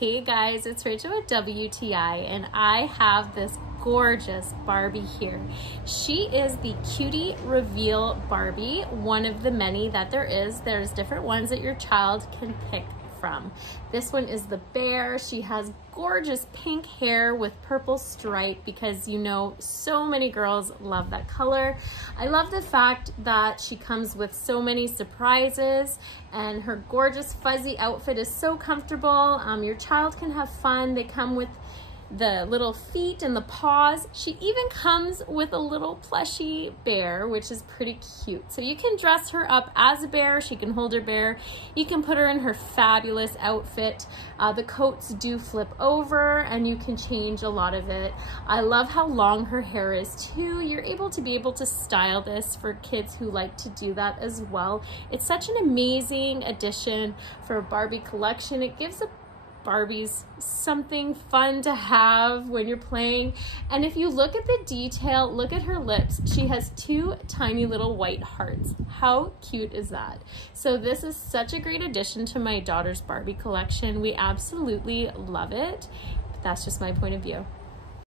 Hey guys, it's Rachel with WTI, and I have this gorgeous Barbie here. She is the Cutie Reveal Barbie, one of the many that there is. There's different ones that your child can pick from. This one is the bear. She has gorgeous pink hair with purple stripe because you know so many girls love that color. I love the fact that she comes with so many surprises, and her gorgeous fuzzy outfit is so comfortable. Your child can have fun. They come with the little feet and the paws. She even comes with a little plushy bear, which is pretty cute. So you can dress her up as a bear. She can hold her bear. You can put her in her fabulous outfit. The coats do flip over and you can change a lot of it. I love how long her hair is too. You're able to style this for kids who like to do that as well. It's such an amazing addition for a Barbie collection. It gives a Barbies something fun to have when you're playing. And if you look at the detail, look at her lips. She has two tiny little white hearts. How cute is that? So this is such a great addition to my daughter's Barbie collection. We absolutely love it. But that's just my point of view.